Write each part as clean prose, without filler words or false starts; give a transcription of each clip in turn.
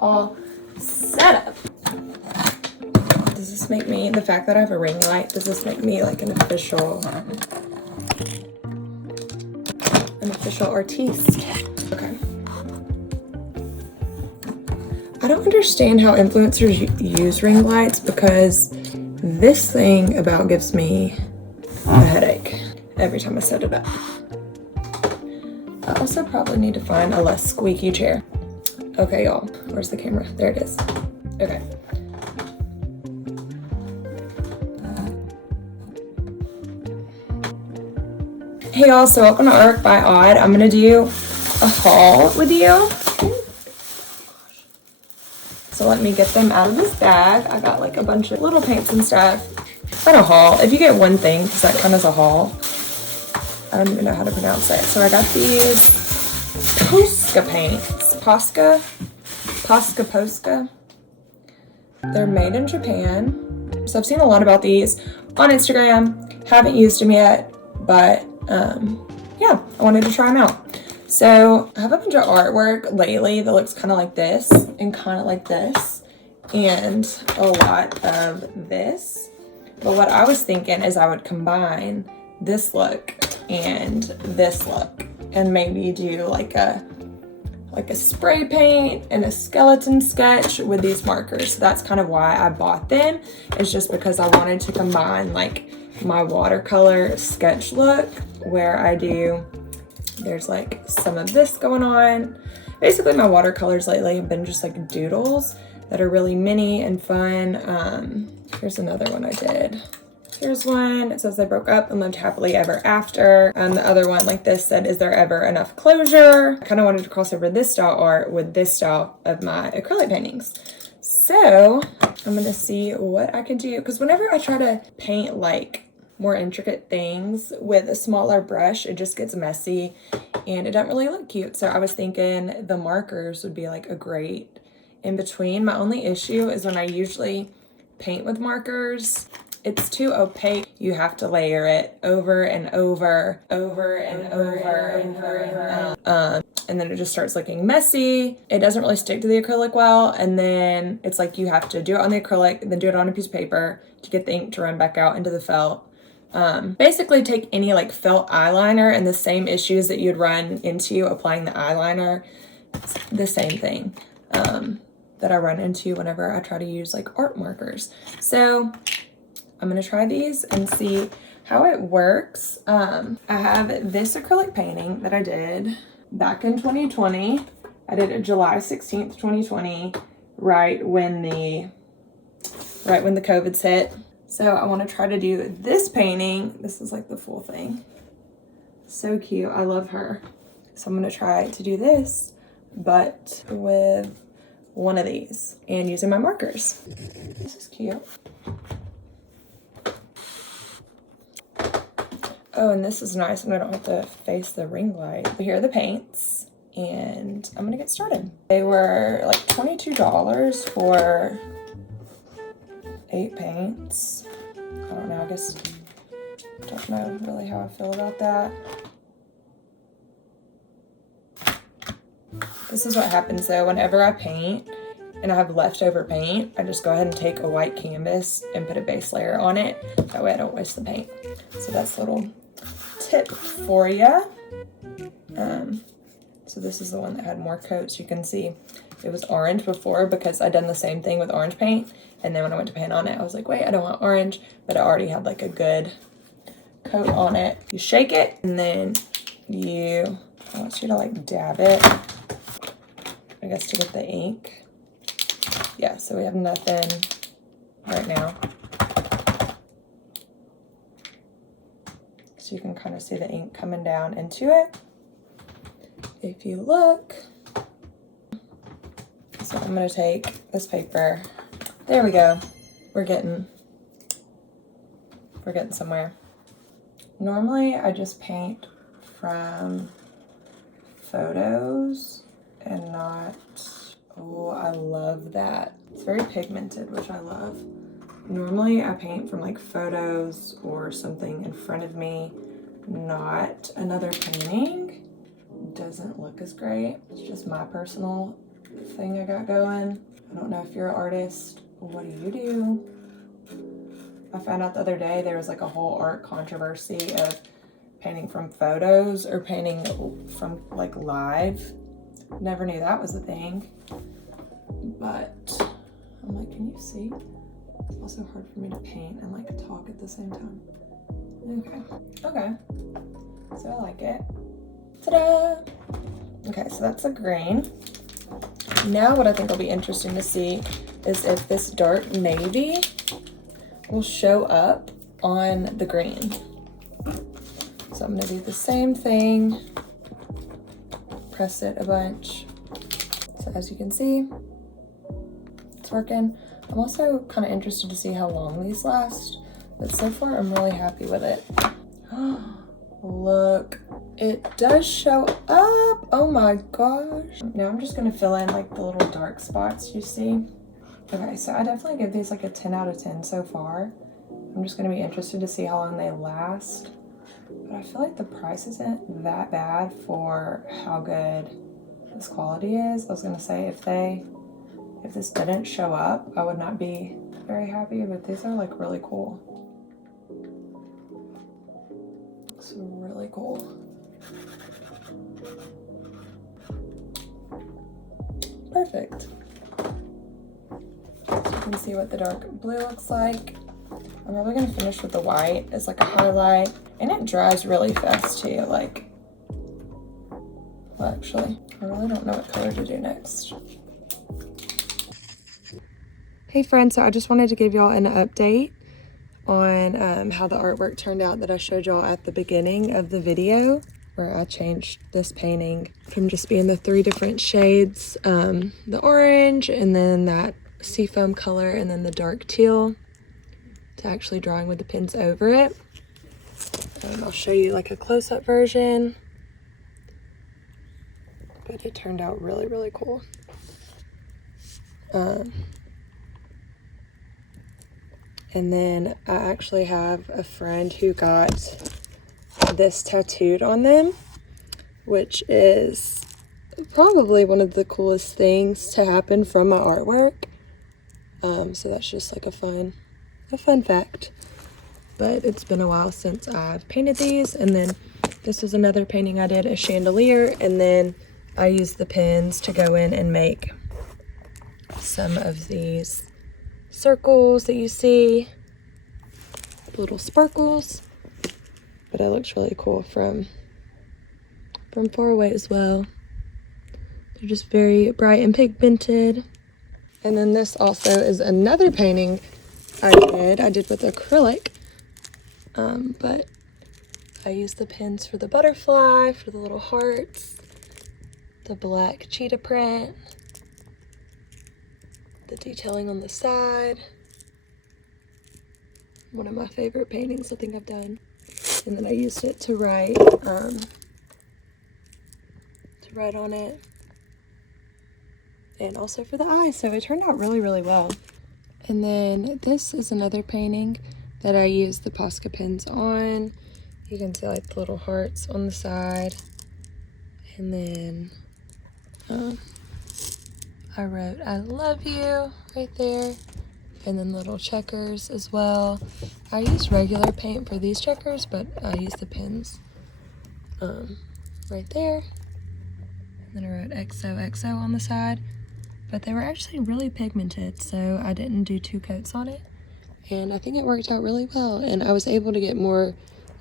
all set up. Does this make me, the fact that I have a ring light, does this make me like an official artiste? Okay. I don't understand how influencers use ring lights, because this thing about gives me a headache every time I set it up. I also probably need to find a less squeaky chair. Okay, y'all, where's the camera? There it is. Okay. Hey y'all, so welcome to Art by Odd. I'm gonna do a haul with you. So let me get them out of this bag. I got like a bunch of little paints and stuff. Not a haul. If you get one thing, because that kind of is a haul. I don't even know how to pronounce it. So I got these Posca paints. Posca. They're made in Japan. So I've seen a lot about these on Instagram. Haven't used them yet, but yeah, I wanted to try them out. So I have a bunch of artwork lately that looks kind of like this and kind of like this and a lot of this. But what I was thinking is I would combine this look and this look and maybe do like a spray paint and a skeleton sketch with these markers. So that's kind of why I bought them. It's just because I wanted to combine like my watercolor sketch look where I do, there's like some of this going on. Basically my watercolors lately have been just like doodles that are really mini and fun. Here's another one I did. Here's one, it says they broke up and lived happily ever after. The other one like this said, is there ever enough closure? I kind of wanted to cross over this style art with this style of my acrylic paintings. So I'm gonna see what I can do, because whenever I try to paint like more intricate things with a smaller brush, it just gets messy and it doesn't really look cute. So I was thinking the markers would be like a great in between. My only issue is when I usually paint with markers, it's too opaque. You have to layer it over and over and then it just starts looking messy. It doesn't really stick to the acrylic well, and then it's like you have to do it on the acrylic, then do it on a piece of paper to get the ink to run back out into the felt. Basically take any like felt eyeliner and the same issues that you'd run into applying the eyeliner, it's the same thing that I run into whenever I try to use like art markers. So I'm gonna try these and see how it works. I have this acrylic painting that I did back in 2020. I did it July 16th, 2020, right when the COVID's hit. So I want to try to do this painting. This is like the full thing. So cute. I love her. So I'm going to try to do this, but with one of these and using my markers. This is cute. Oh, and this is nice, and I don't have to face the ring light. Here are the paints, and I'm going to get started. They were like $22 for 8 paints. I don't know, I guess, don't know really how I feel about that. This is what happens though, whenever I paint and I have leftover paint, I just go ahead and take a white canvas and put a base layer on it. That way I don't waste the paint. So that's a little tip for you. So this is the one that had more coats. You can see it was orange before because I'd done the same thing with orange paint. And then when I went to paint on it, I was like, wait, I don't want orange, but it already had like a good coat on it. You shake it and then I want you to like dab it, I guess, to get the ink. Yeah, so we have nothing right now. So you can kind of see the ink coming down into it. If you look, so I'm gonna take this paper. There we go. We're getting somewhere. Normally I just paint from photos and not, oh, I love that. It's very pigmented, which I love. Normally I paint from like photos or something in front of me, not another painting. Doesn't look as great. It's just my personal thing I got going. I don't know if you're an artist. What do you do? I found out the other day there was like a whole art controversy of painting from photos or painting from like live. Never knew that was a thing. But I'm like, can you see? It's also hard for me to paint and like talk at the same time. Okay. So I like it. Ta-da! Okay, so that's a green. Now what I think will be interesting to see is if this dark navy will show up on the green. So I'm gonna do the same thing, press it a bunch. So as you can see, it's working. I'm also kind of interested to see how long these last, but so far I'm really happy with it. Look, it does show up. Oh my gosh. Now I'm just gonna fill in like the little dark spots you see. Okay, so I definitely give these like a 10 out of 10 so far. I'm just gonna be interested to see how long they last. But I feel like the price isn't that bad for how good this quality is. I was gonna say if this didn't show up, I would not be very happy, but these are like really cool. It's really cool. Perfect. So you can see what the dark blue looks like. I'm probably gonna finish with the white as like a highlight, and it dries really fast too. Like, well, actually, I really don't know what color to do next. Hey friends, so I just wanted to give y'all an update on how the artwork turned out that I showed y'all at the beginning of the video, where I changed this painting from just being the 3 different shades, the orange and then that seafoam color and then the dark teal, to actually drawing with the pens over it. I'll show you like a close-up version, but it turned out really, really cool. And then I actually have a friend who got this tattooed on them, which is probably one of the coolest things to happen from my artwork. So that's just like a fun fact. But it's been a while since I've painted these. And then this was another painting I did, a chandelier. And then I used the pens to go in and make some of these circles that you see, little sparkles, but it looks really cool from far away as well. They're just very bright and pigmented. And then this also is another painting I did with acrylic, but I used the pens for the butterfly, for the little hearts, the black cheetah print, the detailing on the side. One of my favorite paintings I think I've done. And then I used it to write on it, and also for the eyes. So it turned out really, really well. And then this is another painting that I used the Posca Pens on. You can see like the little hearts on the side, and then I wrote "I love you" right there, and then little checkers as well. I used regular paint for these checkers, but I used the pens right there. And then I wrote XOXO on the side, but they were actually really pigmented, so I didn't do 2 coats on it. And I think it worked out really well, and I was able to get more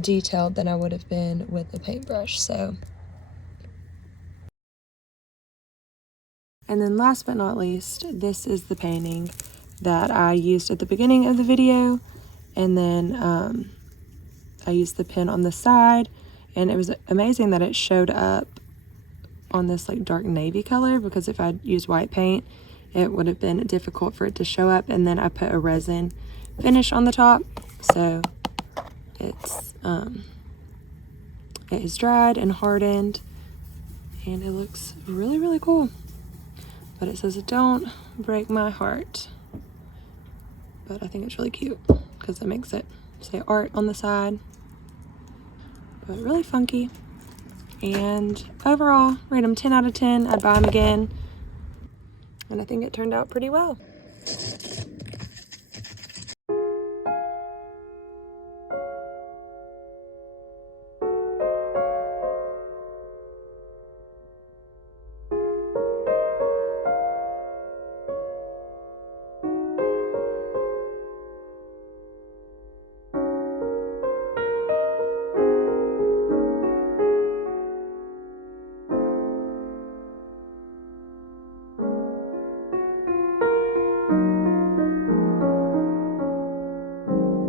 detailed than I would have been with a paintbrush. So, and then last but not least, this is the painting that I used at the beginning of the video, and then I used the pen on the side, and it was amazing that it showed up on this like dark navy color, because if I'd used white paint it would have been difficult for it to show up. And then I put a resin finish on the top, so it's it is dried and hardened, and it looks really, really cool. But it says, "Don't break my heart," but I think it's really cute because it makes it say art on the side. But really funky. And overall, rate them 10 out of 10. I'd buy them again. and I think it turned out pretty well.